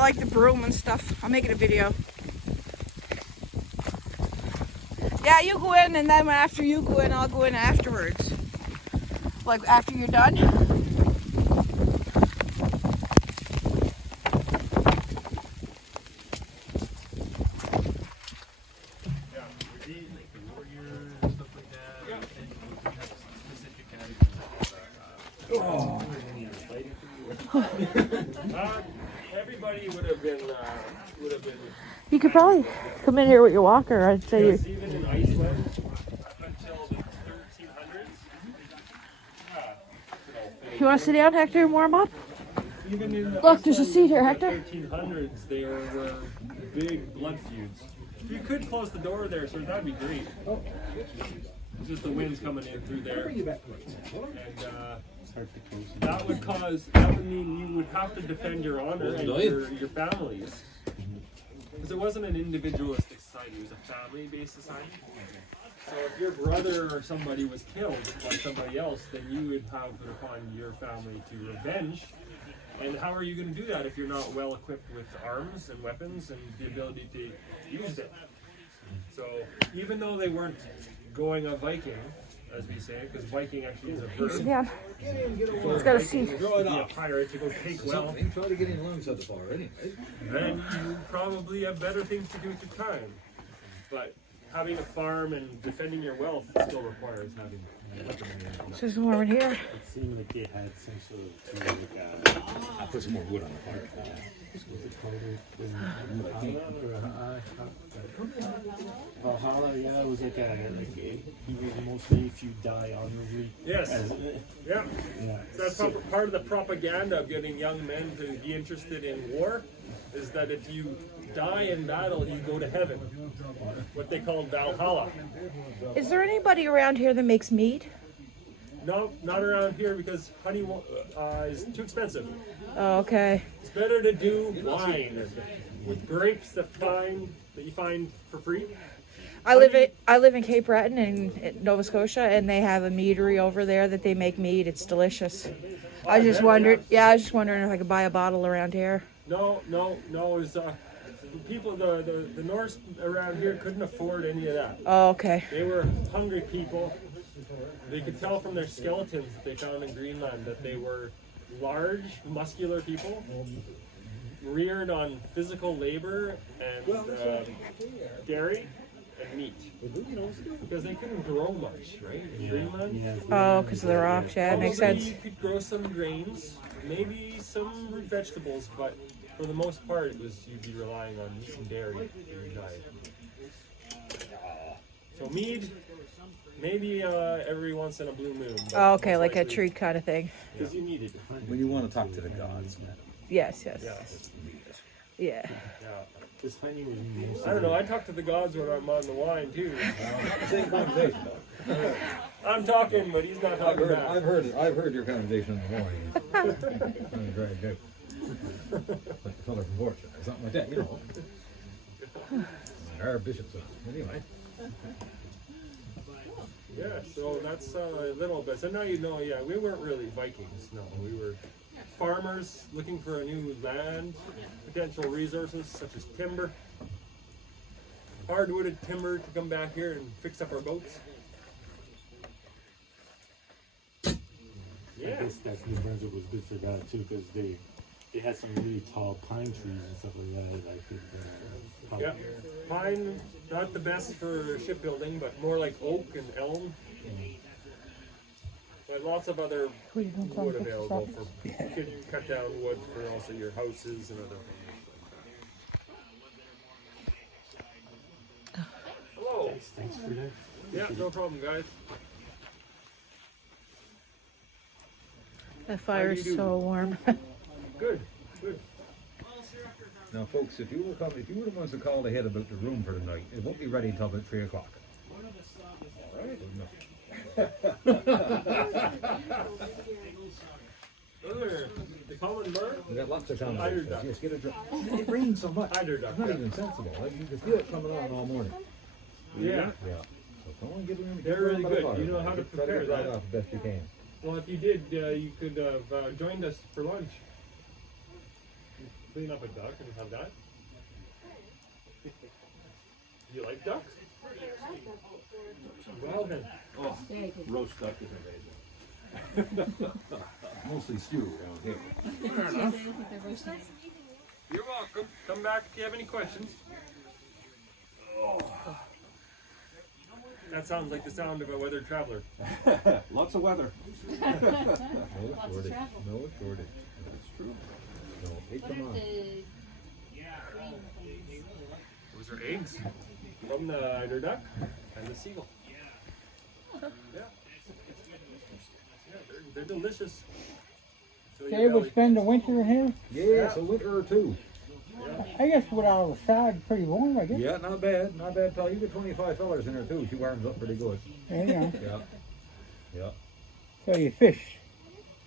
like the broom and stuff. I'll make it a video. Yeah, you go in, and then after you go in, I'll go in afterwards. Like after you're done. Everybody would have been. You could probably come in here with your walker. I'd say. Yes, even in Iceland until the 1300s. You want to sit down, Hector, and warm up? Even in Look, there's a seat here, Hector. The 1300s, there were big blood feuds. You could close the door there, so that'd be great. It's just the wind's coming in through there, and that would mean you would have to defend your honor and your families, because it wasn't an individualistic society; it was a family-based society. So if your brother or somebody was killed by somebody else, then you would have it upon your family to revenge. And how are you going to do that if you're not well equipped with arms and weapons and the ability to use it? So even though they weren't going a Viking, as we say, because Viking actually is a verb. Yeah. It's got a seat. To be a pirate, to go take wealth. Try to get in lungs at the bar anyway. Then you probably have better things to do with your time. But having a farm and defending your wealth still requires having weaponry. It's just warm in here. It seemed like they had some sort of tool, like I'll put some more wood on the fire. Valhalla, yeah, it was like he was mostly if you die honorably. Yes. Yeah. Yeah. That's part of the propaganda of getting young men to be interested in war, is that if you die in battle, you go to heaven. What they call Valhalla. Is there anybody around here that makes mead? No, not around here because honey is too expensive. Oh, okay. It's better to do wine with grapes that you find for free. I live in Cape Breton in Nova Scotia, and they have a meadery over there that they make mead. It's delicious. I was just wondering if I could buy a bottle around here. No. It's people. The Norse around here couldn't afford any of that. Oh, okay. They were hungry people. They could tell from their skeletons that they found in Greenland that they were large, muscular people, reared on physical labor and dairy and meat. Because they couldn't grow much, right? In Greenland. Oh, because of the rocks. Yeah, it makes sense. You could grow some grains, maybe some root vegetables, but for the most part, you'd be relying on meat and dairy in your diet. So mead. Maybe every once in a blue moon. Oh, okay, like a treat kind of thing. Because you need it. When you want to talk to the gods. Yes. Yeah. Yeah. This honey was mostly. I don't know. I talk to the gods when I'm on the wine too. Same conversation though. I'm talking, but he's not talking back. I've heard your conversation in the morning. Very good. Like the fella from Fortune or something like that, you know. Our bishops. Anyway. Yeah, so that's a little bit. So now you know, yeah, we weren't really Vikings. No, we were farmers looking for a new land, potential resources such as timber, hardwooded timber to come back here and fix up our boats. I guess that New Brunswick was good for that too, because they had some really tall pine trees and stuff like that. Yeah, pine, not the best for shipbuilding, but more like oak and elm. But lots of other wood available for, you can cut down wood for also your houses and other things. Hello. Thanks for that. Yeah, no problem, guys. That fire is so warm. Good. Now, folks, if you were the ones to call ahead about the room for tonight, it won't be ready until about 3 o'clock. All right. The common bird? We got lots of time. Eider duck. Yes, get a drink. It rains so much. Eider duck. It's not even sensible. You can feel it coming on all morning. Yeah. Yeah. So come on, get in. They're really good. You know how to Try prepare to get right that. off the best you can. Well, if you did, you could have joined us for lunch. clean up a duck and have that. You like ducks? Well then. Oh, roast duck is amazing. Mostly stew down here. Fair enough. You're welcome. Come back if you have any questions. Oh. That sounds like the sound of a weathered traveler. Lots of weather. No shortage. No shortage. That's true. No, hey, come on. Those are eggs from the eider duck and the seagull. Yeah. Yeah, they're delicious. Fill your They would belly. spend the winter here. Yeah, it's a winter or two. I guess without outside, pretty warm, I guess. Yeah, not bad. Not bad, pal. You get 25 fellers in there too. She warms up pretty good. Yeah, Yeah. Yeah. So you fish.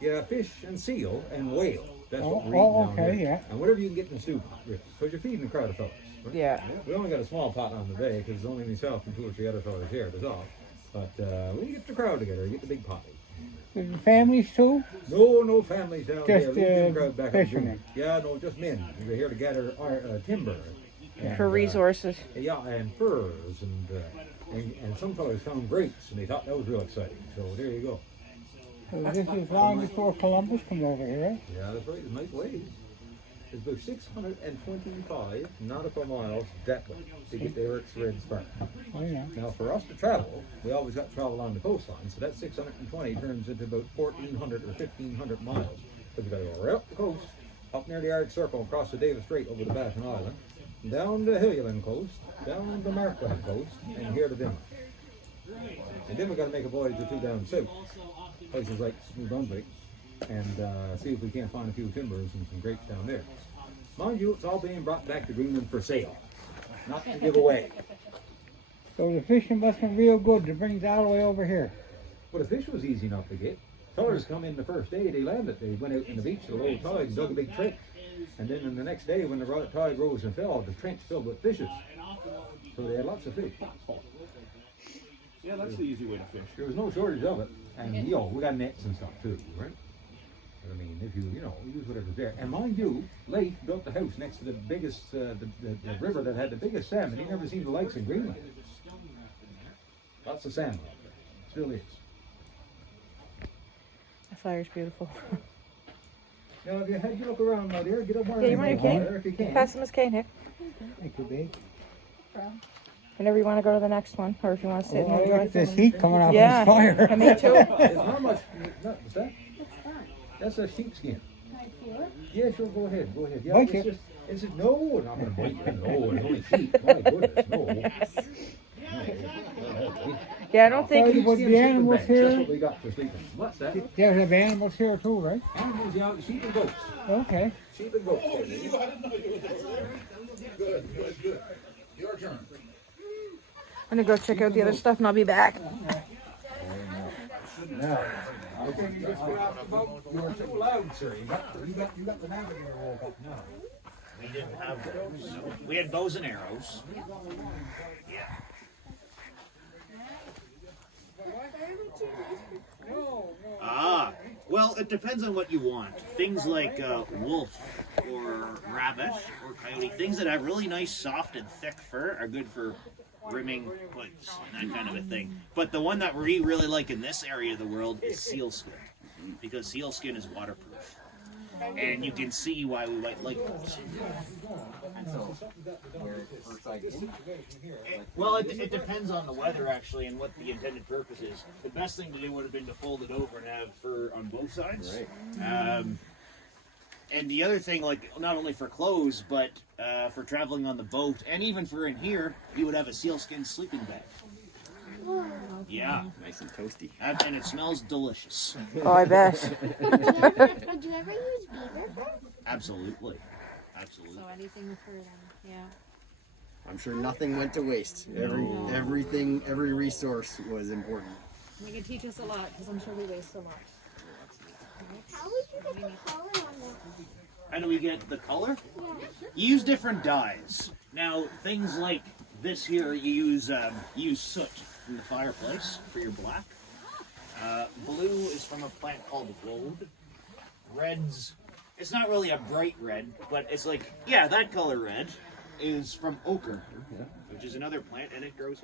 Yeah, fish and seal and whale. That's what we're Oh, eating down okay, here. yeah. And whatever you can get in the soup, because you're feeding a crowd of fellas. Right? Yeah. We only got a small pot on today because it's only myself and 2 or 3 other fellas here. That's all. But when you get the crowd together, you get the big pot. The families too? No families down Just, there. Leave the crowd back up fishermen. there. Yeah, no, just men. We're here to gather our timber. And, For resources. Yeah, and furs and some fellas found grapes and they thought that was real exciting. So there you go. So this is long before Columbus come over here, right? Yeah, that's right. It's nice ways. It's about 625 nautical miles that way to get to Eric's Red's Farm. Oh, yeah. Now, for us to travel, we always got to travel along the coastline, so that 620 turns into about 1,400 or 1,500 miles. Because we got to go right up the coast, up near the Arctic Circle, across the Davis Strait over the Baffin Island, down the Helluland coast, down the Markland coast, and here to Denmark. And then we got to make a voyage or two down south, places like New Brunswick, and see if we can't find a few timbers and some grapes down there. Mind you, it's all being brought back to Greenland for sale, not to give away. So the fishing must have been real good to bring it all the way over here. But the fish was easy enough to get. Fellers come in the first day they landed. They went out in the beach at the low tide and dug a big trench. And then in the next day when the tide rose and fell, the trench filled with fishes. So they had lots of fish. Yeah, that's the easy way to fish. There was no shortage of it. And we got nets and stuff too, right? I mean, if you use whatever's there. And mind you, Leif built the house next to the biggest, the river that had the biggest salmon. He never seen the lakes in Greenland. Lots of salmon out there. Still is. The fire's beautiful. Now, if you had you look around, my dear, get up one Yeah, you want your cane? if you can. Pass him his cane, Nick. Thank you, babe. Whenever you want to go to the next one, or if you want to sit Oh, and enjoy look at this some. heat coming off Yeah, this fire. me too. It's not much. What's that? That's a sheepskin. Yeah, sure. Go ahead. Go ahead. Yeah, Bite it's you. just. Is it? No, I'm not gonna bite you. No, it's only sheep. My goodness, no. Yeah, I don't think. Would the animals That's here? what we got for sleeping. What's that? There's have animals here too, right? Animals, yeah, sheep and goats. Okay. Sheep and goats. baby. Good. Your turn. I'm gonna go check out the other stuff and I'll be back. Now, I think you just got off the boat. You were too loud, sir. You got the navigator rolled up now. We didn't have those. We had bows and arrows. Well, it depends on what you want. Things like wolf or rabbit or coyote, things that have really nice, soft, and thick fur are good for rimming hoods and that kind of a thing. But the one that we really like in this area of the world is sealskin, because sealskin is waterproof. And you can see why we might like those. Well, it depends on the weather, actually, and what the intended purpose is. The best thing to do would have been to fold it over and have fur on both sides. Right. And the other thing, like, not only for clothes, but for traveling on the boat, and even for in here, you would have a sealskin sleeping bag. Yeah. Nice and toasty. And it smells delicious. Oh, I bet. Would you ever use beaver fur? Absolutely. Absolutely. So anything for them, yeah. I'm sure nothing went to waste. Everything, every resource was important. They can teach us a lot because I'm sure we waste a lot. How would you get the color on that? How do we get the color? You use different dyes. Now, things like this here, you use soot from the fireplace for your black. Blue is from a plant called woad. Reds it's not really a bright red, but it's like, yeah, that color red is from ochre, which is another plant, and it grows.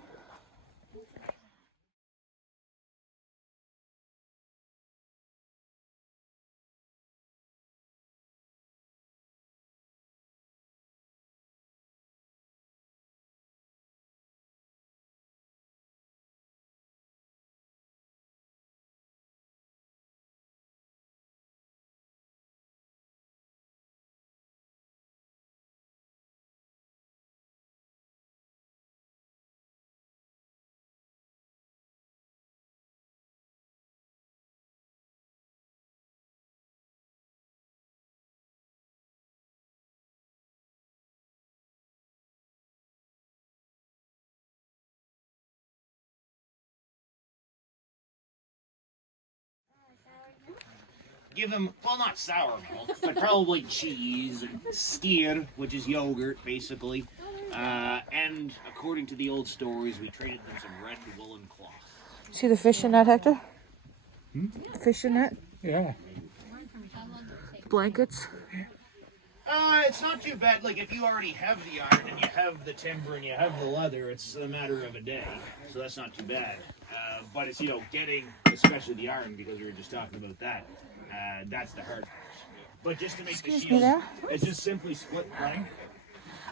Give him, well, not sour milk, but probably cheese and skyr, which is yogurt, basically. And according to the old stories, we traded them some red woolen cloth. See the fishing net, Hector? Fishing net? Yeah. Blankets? It's not too bad. Like, if you already have the iron and you have the timber and you have the leather, it's a matter of a day. So that's not too bad. But it's, getting, especially the iron, because we were just talking about that. That's the hard part. But just to make the shield, it's just simply split plank.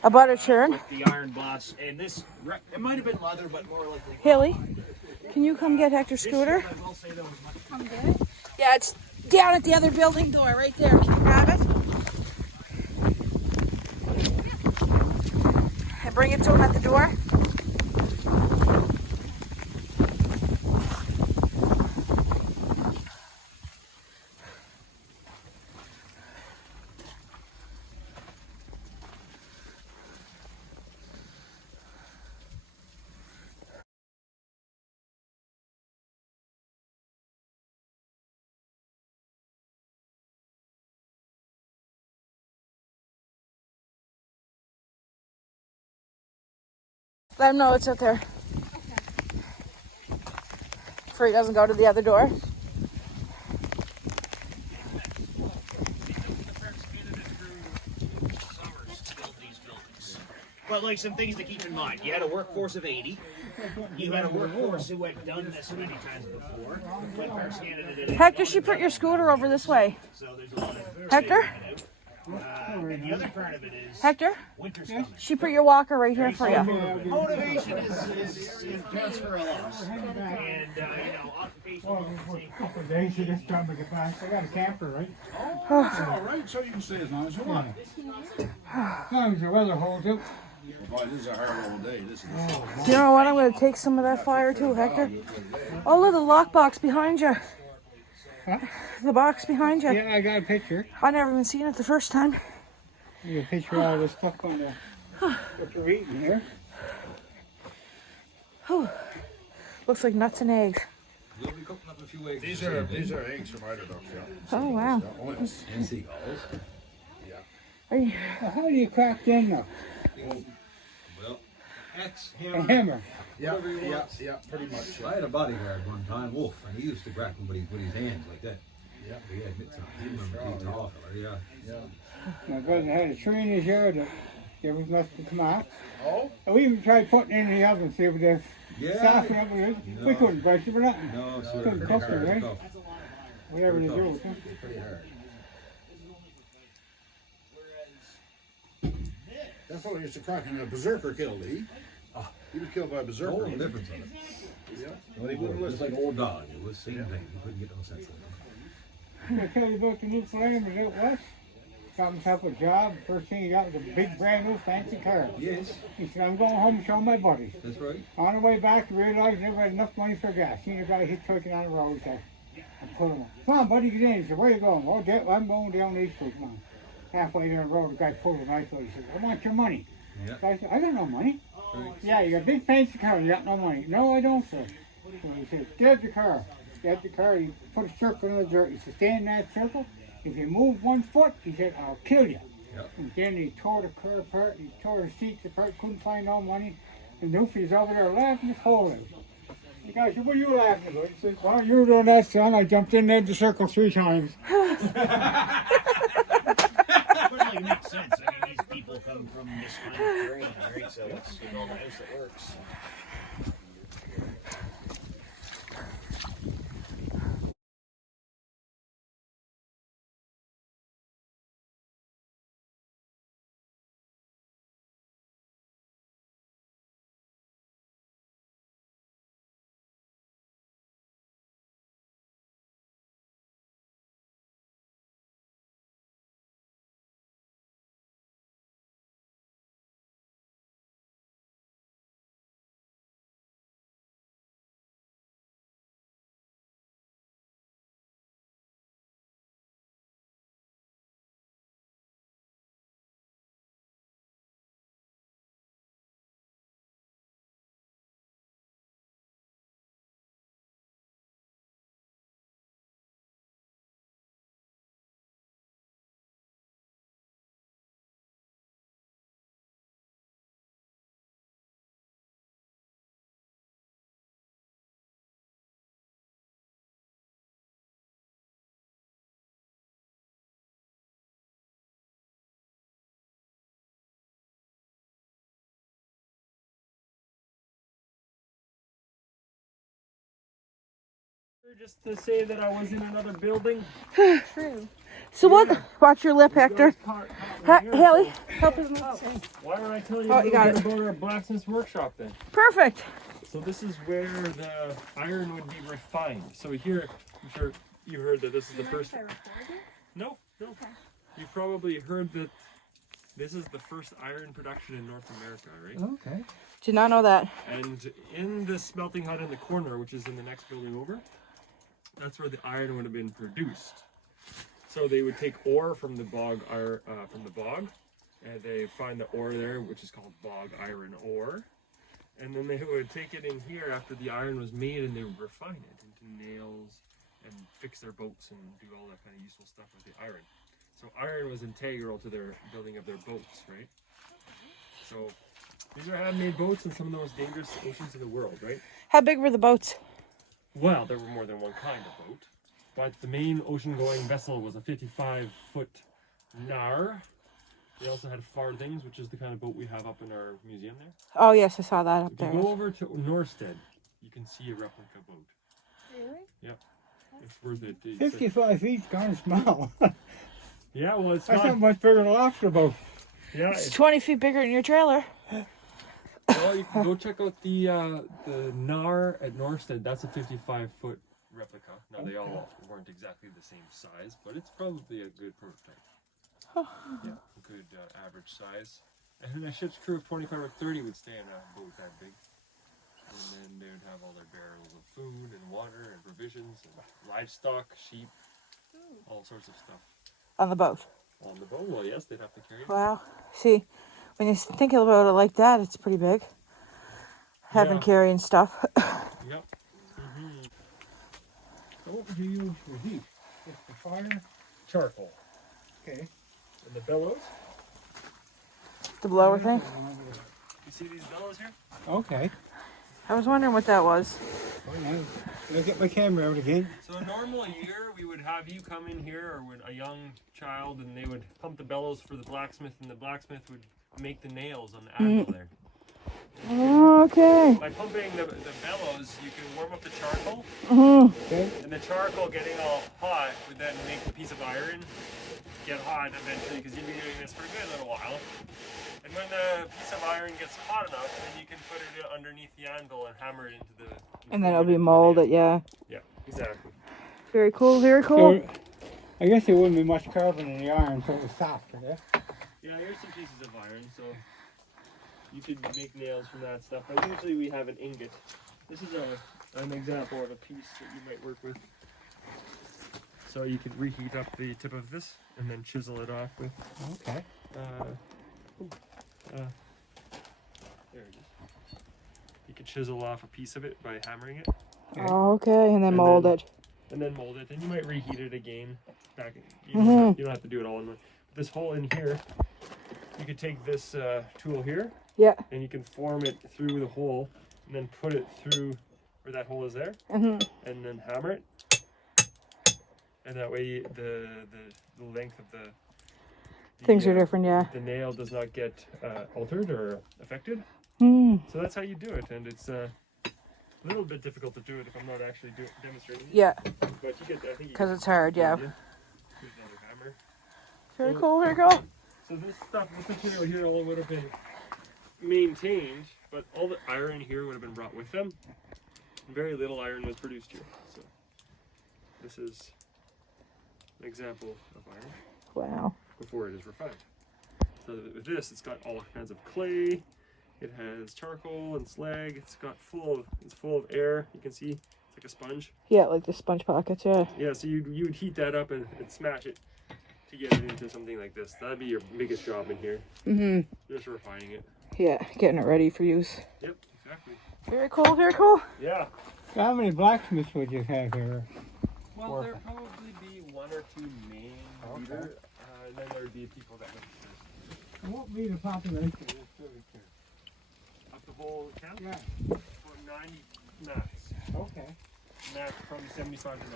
A butter churn. With the iron boss. And this, it might have been leather, but more likely. Haley, can you come get Hector's scooter? I will say that was much. Come get it. Yeah, it's down at the other building door right there. Can you grab it? And bring it to him at the door. Let him know it's out there. So he doesn't go to the other door. But like some things to keep in mind. You had a workforce of 80. You had a workforce who had done this many times before. But Parks Canada did it. Hector, she put your scooter over this way. So there's a lot of Hector? and the other part of it is Hector? winter's coming. She put your walker right here for you. Motivation is counts for a lot. And occupation. Well, for a couple of days, you just trying to get back. I got a camper, right? Oh, it's all right. So you can stay as long as you want. As long as the weather holds up. Boy, this is a hard old day. This is. You know what? I'm going to take some of that fire too, Hector. Oh, look, the lockbox behind you. Huh? The box behind you. Yeah, I got a picture. I never even seen it the first time. You got a picture of all this stuff on the what you're eating here. Looks like nuts and eggs. We'll be cooking up a few eggs. These are eggs from eider ducks, yeah. Oh, wow. Oils. And seagulls. Yeah. Are you... Well, how do you crack them now? Well, axe, A hammer. hammer. Yeah, pretty much. I had a bodyguard one time, Wolf, and he used to crack them with his hands like that. Yeah. He had mitts on. He remember he's a tall fella, yeah. My brother had a tree in his yard that there was nothing to come out. Oh? And we even tried putting it in the oven, see if it soften up with it. We No. couldn't brush it or nothing. No, sir. Couldn't Pretty cook it, hard. right? Tough. Whatever they do. Pretty hard. That fellow used to crack him, a berserker killed, he? He was killed by a berserker. No difference on it. Yeah. Well, he wouldn't listen. Just like old dog. It was the same thing. He couldn't get no sense of it. I tell you about the Newfoundland was out west. Got himself a job. First thing he got was a big brand new fancy car. Yes, He said, I'm going home to show my buddies. that's right. On the way back, he realized he never had enough money for gas. Seen a guy hitchhiking on the road. He said, I pulled him. Come on, buddy, get in. He said, where you going? Oh, I'm going down East Street, man. Halfway down the road, the guy pulled a knife out. He said, I want your money. Yeah. So I said, I got no money. Right. Yeah, you got a big fancy car. You got no money. No, I don't, sir. So he said, get the car. Get the car. He put a circle in the dirt. He said, stay in that circle. If you move 1 foot, he said, I'll kill you. Yep. And then he tore the car apart. He tore the seats apart. Couldn't find no money. And Newfie's over there laughing his whole life. The guy said, what are you laughing about? He said, well, you were doing that, son. I jumped in there the circle 3 times. But it makes sense. I mean, these people come from this kind of terrain, right? So it's a house that works. Just to say that I was in another building. True. So what? Watch your lip, Hector. Haley, help us. Why don't I tell you Oh, a you little got bit it. about our blacksmith's workshop then? Perfect. So this is where the iron would be refined. So here, I'm sure you heard that this is the first. No. You probably heard that this is the first iron production in North America, right? Okay. Did not know that. And in the smelting hut in the corner, which is in the next building over, that's where the iron would have been produced. So they would take ore from the bog, and they find the ore there, which is called bog iron ore. And then they would take it in here after the iron was made, and they would refine it into nails and fix their boats and do all that kind of useful stuff with the iron. So iron was integral to their building of their boats, right? So these are handmade boats in some of the most dangerous oceans in the world, right? How big were the boats? Well, there were more than one kind of boat, but the main ocean-going vessel was a 55-foot nar. They also had farthings, which is the kind of boat we have up in our museum there. Oh yes, I saw that up If you there. go over to Norstead, you can see a replica boat. Really? Yep. It's worth it. 55 feet, kind of small. Yeah, well, it's That's not. not much bigger than a lobster boat. Yeah, It's 20 feet bigger than your trailer. well, you can go check out the Nar at Norstead. That's a 55-foot replica. Now, they all weren't exactly the same size, but it's probably a good prototype. Yeah, a good average size. And a ship's crew of 25 or 30 would stay in a boat that big. And then they would have all their barrels of food and water and provisions and livestock, sheep, all sorts of stuff. On the boat. On the boat? Well, yes, they'd have to carry it. Wow. See, when you think about it like that, it's pretty big. Having carrying stuff. Yep. So what would you use for heat? Just the fire. Charcoal. Okay. And the bellows? The blower thing. You see these bellows here? Okay. I was wondering what that was. Oh, yeah. Let me get my camera out again. So a normal year, we would have you come in here, or with a young child, and they would pump the bellows for the blacksmith, and the blacksmith would make the nails on the anvil there. Okay. By pumping the bellows, you can warm up the charcoal, Okay. and the charcoal getting all hot would then make the piece of iron get hot eventually, because you'd be doing this for a good little while. And when the piece of iron gets hot enough, then you can put it underneath the anvil and hammer it into the... And then it'll be molded, yeah. Yeah, exactly. Very cool, very cool. So, I guess there wouldn't be much carbon in the iron, so it was softer, yeah? Yeah, here's some pieces of iron, so you could make nails from that stuff. But usually we have an ingot. This is an example of a piece that you might work with. So you could reheat up the tip of this and then chisel it off with... Okay. There it is. You could chisel off a piece of it by hammering it. Okay, and then mold it. And then mold it, and you might reheat it again. You don't have to do it all in one. This hole in here, you could take this tool here, Yeah. and you can form it through the hole, and then put it through where that hole is there, Mm-hmm. and then hammer it. And that way, the length of the Things are different, yeah. The nail does not get altered or affected. Hmm. So that's how you do it, and it's a little bit difficult to do it if I'm not actually demonstrating. Yeah. But you get, I think. Because it's hard, yeah. Here's another hammer. Very cool, very cool. So this material here all would have been maintained, but all the iron here would have been brought with them. Very little iron was produced here. So this is an example of iron. Wow. Before it is refined. So with this, it's got all kinds of clay. It has charcoal and slag. It's full of air. You can see it's like a sponge. Yeah, like the sponge pockets, yeah. Yeah, so you would heat that up and smash it to get it into something like this. That'd be your biggest job in here. Mm-hmm. Just refining it. Yeah, getting it ready for use. Yep, exactly. Very cool, very cool. Yeah. So how many blacksmiths would you have here? Well, there'd probably be one or two main leaders, and then there'd be people that would What would be the population of this village here? up the whole camp. Yeah. About 90 max. Okay. Max probably 75 to 90.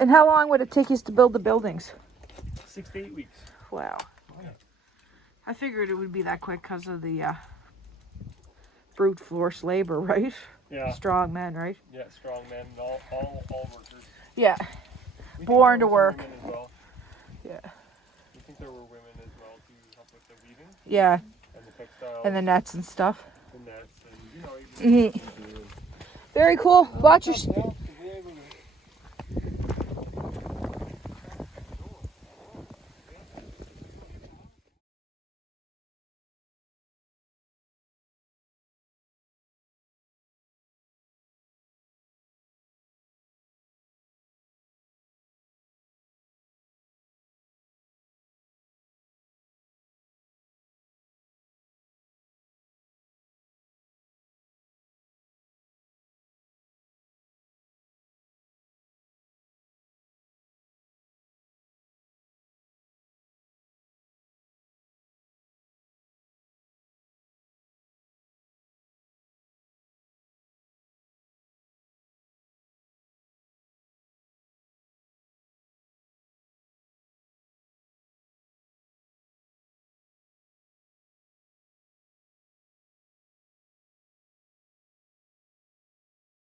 And how long would it take you to build the buildings? 6 to 8 weeks. Wow. I figured it would be that quick because of the brute force labor, right? Yeah. Strong men, right? Yeah, strong men, and all workers. Yeah. We think Born there to were some work. women as well. Yeah. We think there were women as well to help with the weaving Yeah. and the textiles And the nets and stuff. and nets and even Very cool. Watch your. Something else to be able to